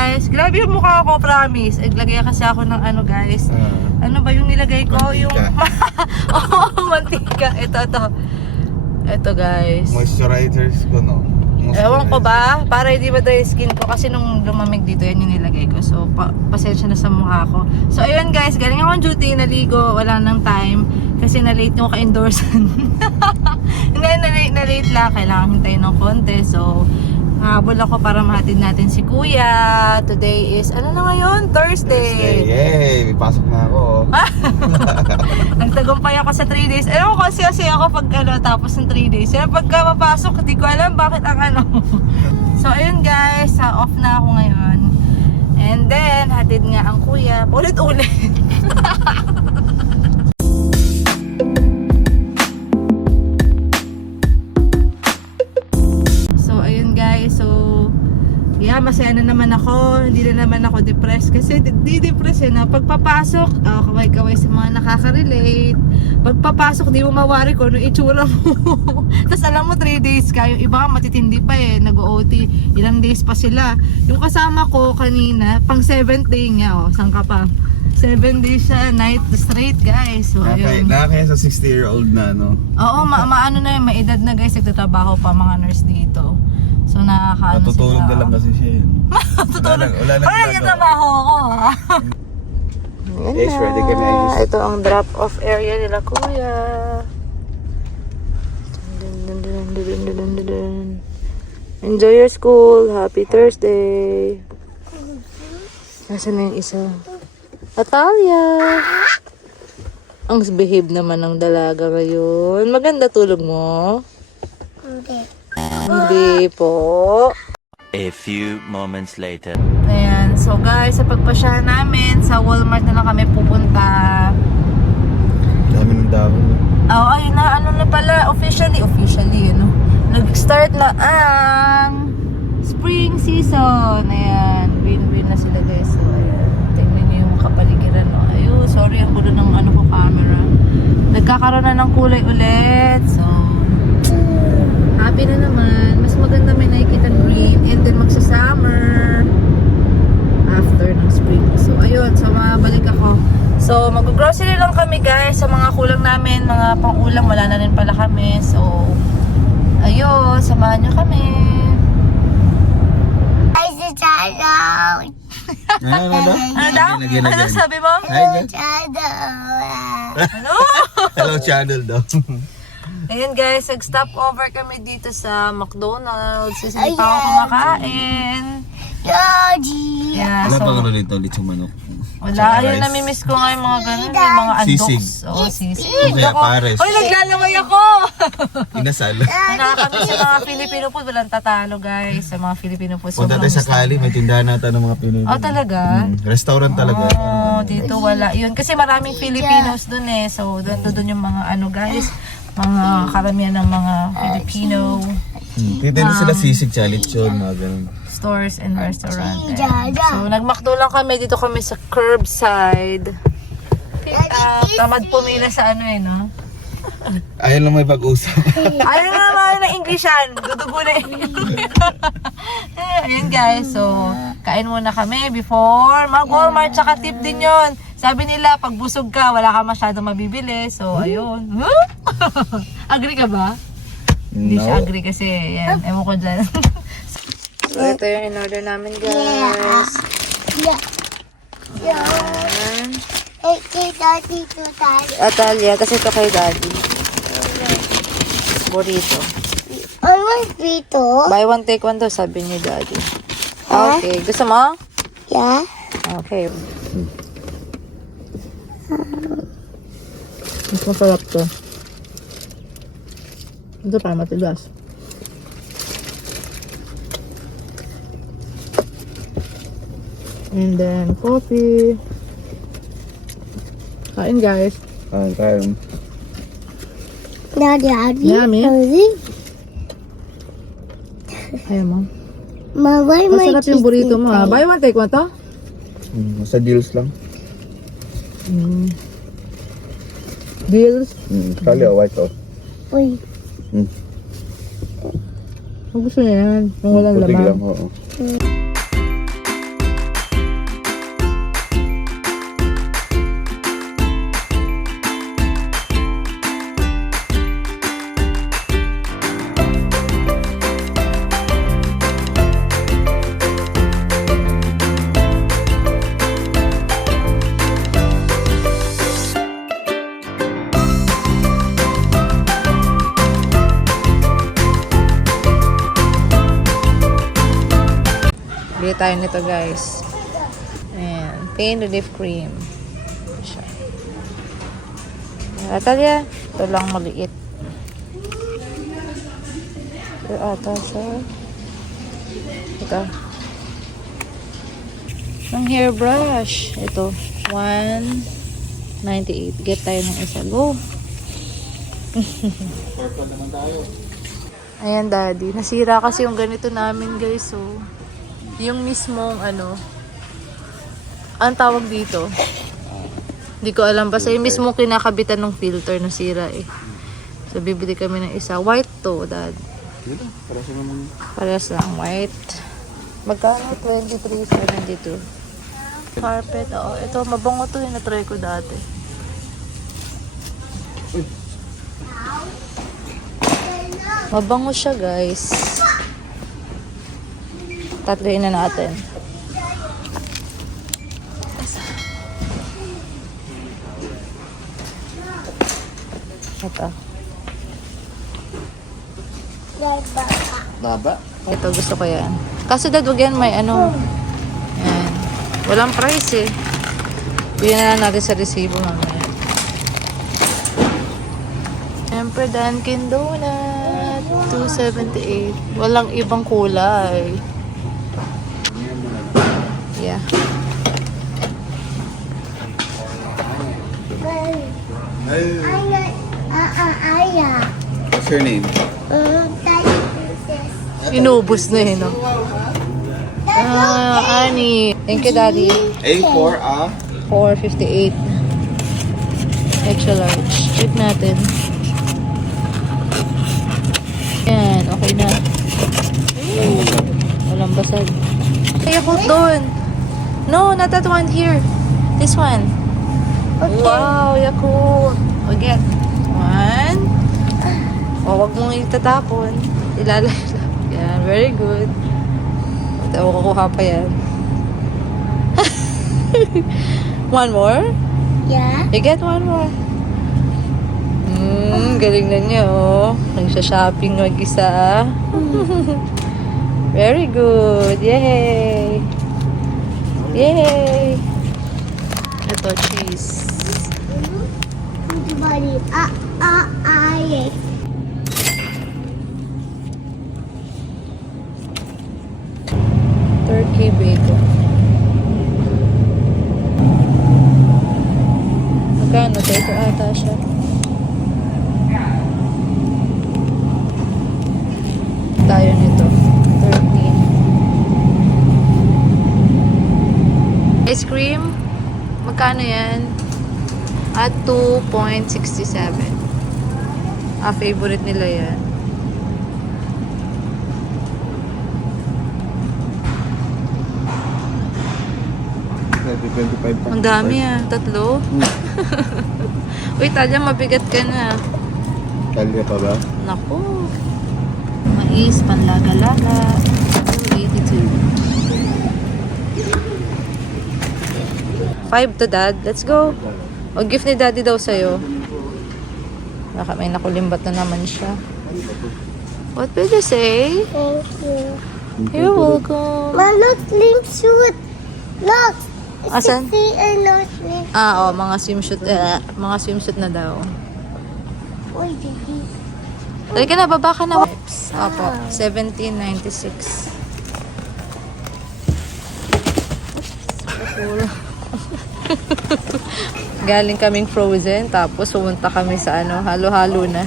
guys. Grabe yung mukha ko, promise. Naglagay kasi ako ng ano guys. Ano ba yung nilagay ko? Mantika. Yung mantika. Ito guys. Moisturizers ko, no? Ewan ko ba, para hindi ba dry skin ko kasi nung lumamig dito yan yung nilagay ko. So pasensya na sa mukha ko. So ayun guys, galing akong duty, naligo, wala nang time kasi na-late yung ka-endorsan. Hindi, na-late lang, kailangan hintayin ng konti. So habol ako para mahatid natin si Kuya. Today is, ano na ngayon? Thursday. Yay! May pasok na ako. Nagtagumpay ako sa 3 days. Alam ko kasi ako pag ano, tapos ng 3 days. Kaya pagka mapasok, hindi ko alam bakit ang ano. So ayun guys, off na ako ngayon. And then, hatid nga ang Kuya. Ulit-ulit. Yeah, masaya na naman ako. Hindi na naman ako depressed. Kasi di-depress na. Pagpapasok, kaway-kaway sa mga nakaka-relate. Pagpapasok, di mo mawari ko ano itsura mo. Tapos alam mo, 3 days ka. Yung iba matitindi pa nag-OT. Ilang days pa sila. Yung kasama ko kanina, pang 7th day niya. Saan ka pa? 7 days siya, night straight guys. So, ayun. Nakakaya sa 60-year-old na, no? Oo, maano na yun. May edad na guys. Nagtatrabaho pa mga nurse dito. So nakakaano sila. Natutulog na lang kasi siya yun. Natutulog. Wala nang nagtatrabaho ako ha. Yes, ready kami. Ito ang drop-off area nila Kuya. Enjoy your school. Happy Thursday. Nasaan na yung isa? Natalia. Ang behave naman ng dalaga ngayon. Maganda tulog mo? Hindi po. A few moments later. Ayan. So guys, sa pagpasya namin, sa Walmart na lang kami pupunta. Dami ng dami. Ayun na. Ano na pala? Officially, ano? Nag-start na ang spring season. Ayan. Win-win na sila guys. So, ayan. Tingnan niyo yung kapaligiran. Ayun. Sorry, ang gulo ng ano ko camera. Nagkakaroon na ng kulay ulit. So, happy na naman. Mas maganda may nakikita green and then magsa-summer after ng spring. So, ayun. So, mabalik ako. So, mag-grocery lang kami guys. Sa mga kulang namin, mga pang-ulam, wala na rin pala kami. So, ayun. Samahan nyo kami. Hi, sa channel. Ano daw? Ano daw? Ano sabi mo? Hi, Ano? hello channel daw. Ayun guys, nag-stop over kami dito sa McDonald's. Kasi hindi pa ako kumakain. Yoji. Yeah, Wala so, pa ka dito ulit yung manok. wala, Tsaka ayun, rice. namimiss ko nga yung mga ganun, yung mga andoks. Sisig. Oo, sisig. O kaya Ako, pares. Uy, naglalaway ako! Inasal. Nakakamiss sa mga Filipino food, walang tatalo guys, sa mga Filipino food. Punta tayo sa Cali, may tindahan natin ng mga Pinoy. Oh, talaga? Restaurant talaga. Oh, dito wala. Yun, kasi maraming Filipinos dun So, doon yung mga ano guys, mga karamihan ng mga Filipino Titinda sila sisig, lechon, mga ganun. stores and restaurant. So, nag-McDo lang kami. Dito kami sa curbside. Tamad pumila sa ano no? Ayun lang may pag-usap. Ano na naman ng Englishan? Dudugo na Ayun guys, so kain muna kami before mag-Walmart, tsaka tip din yun. Sabi nila, pag busog ka, wala ka masyadong mabibili. So, ayun. Agree ka ba? Hindi siya agree kasi, yan, ewan ko dyan. So, ito yung in-order namin guys. Ayan. Kay Daddy to Daddy. Atalia, kasi ito kay Daddy. Burrito. Almost dito. Buy one, take one daw, sabi ni Daddy. Okay, gusto mo? Yeah. Okay. Mas masarap to. Ito pa, matigas. And then, coffee. Kain guys. Kain. Daddy. Yummy. Ayaw mo. Maway may Masarap yung burrito mo ha. Buy one, take one to? Sa deals lang. Deals. Kali white sauce. Uy. Kung gusto niya yan. Kung walang Putig laman. lang, oo. Bili tayo nito, guys. Ayan. Pain relief cream. Siya. Atalia. Ito lang maliit. Ito ata siya. Ito. Ang hairbrush. Ito. 198. Get tayo ng isa. Go. Ayan, daddy. Nasira kasi yung ganito namin, guys. So, yung mismong ang tawag dito. Hindi ko alam. Basta yung mismong kinakabitan ng filter nasira eh. So, bibili kami ng isa. White to, dad. Dito, para sa naman. Parehas lang. White. Magkano? 23.72. Carpet. Oo, ito. Mabango to. Yung na-try ko dati. Mabango siya, guys. Tatluin na natin. Ito. Baba? Ito, gusto ko yan. Kaso dad, wag yan may Yan. Walang price eh. Bigyan na lang natin sa resibo mamaya. Siyempre, Dunkin Donut. 278. Walang ibang kulay. Yeah. What's her name? Inubos na eh, no? Ani. Thank you, Daddy. A for a... 458. Extra large. Check natin. Yan, okay na. Walang basag. Ay, ako doon. No, not that one here. This one. Okay. Wow, Yakult. O, get. One. O, wag mong itatapon. Ilalala. Yan, very good. Ito, kukuha pa yan. One more? Yeah. You get one more. Galing na niya, oh. Nagsha-shopping mag-isa. Very good. Yay! Yay! Ito, cheese. Yes. Turkey bacon. Magkano? Ito ata siya. Tayo nito. 13. Ice cream? Magkano yan? At 2.67. Favorite nila yan. Ang dami tatlo. Uy, Talia, mabigat ka na. Talya pa ba? Naku. Mais, panlaga-laga. 282. 5 to dad. Let's go. O, gift ni daddy daw sa'yo. Baka may nakulimbat na naman siya. What did you say? Thank you. You're welcome. Ma, look, swimsuit. Look. Asan? No swimsuit. Mga swimsuit. Mga swimsuit na daw. Uy, Didi. Dali ka na, baba ka na. Opo, 1796. Galing kaming Frozen, tapos pumunta kami sa halo-halo na.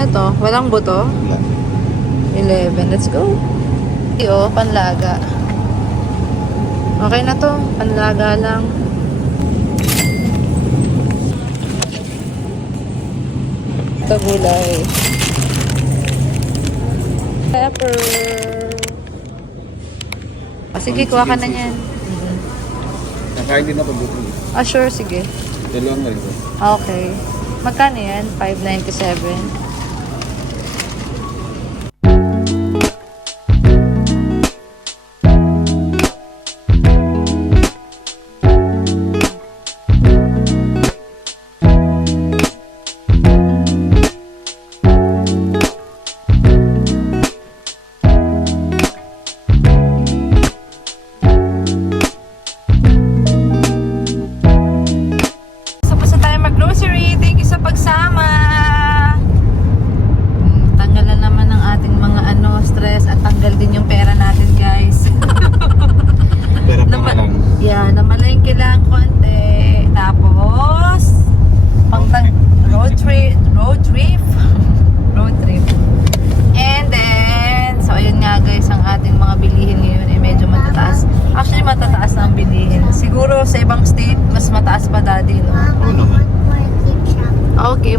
Ito, walang buto. 11, let's go. Panlaga. Okay na to, panlaga lang. Ito gulay. Pepper. Sige, kuha ka na yan. Nakain din ako buto. Sure, sige. Dalawang nga ito. Okay. Magkano yan? 597.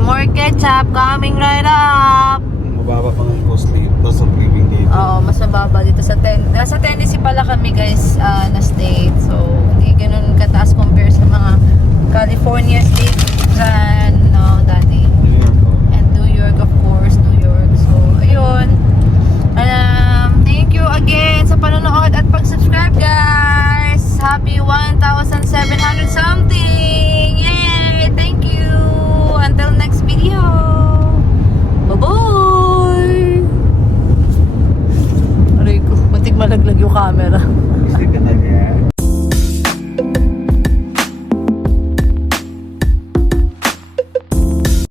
more ketchup coming right up. Mababa pang ang costly. Cost of living dito. Oo, mas mababa dito sa nasa Tennessee pala kami guys na state. So, hindi ganun kataas compare sa mga California state dyan, no, dati.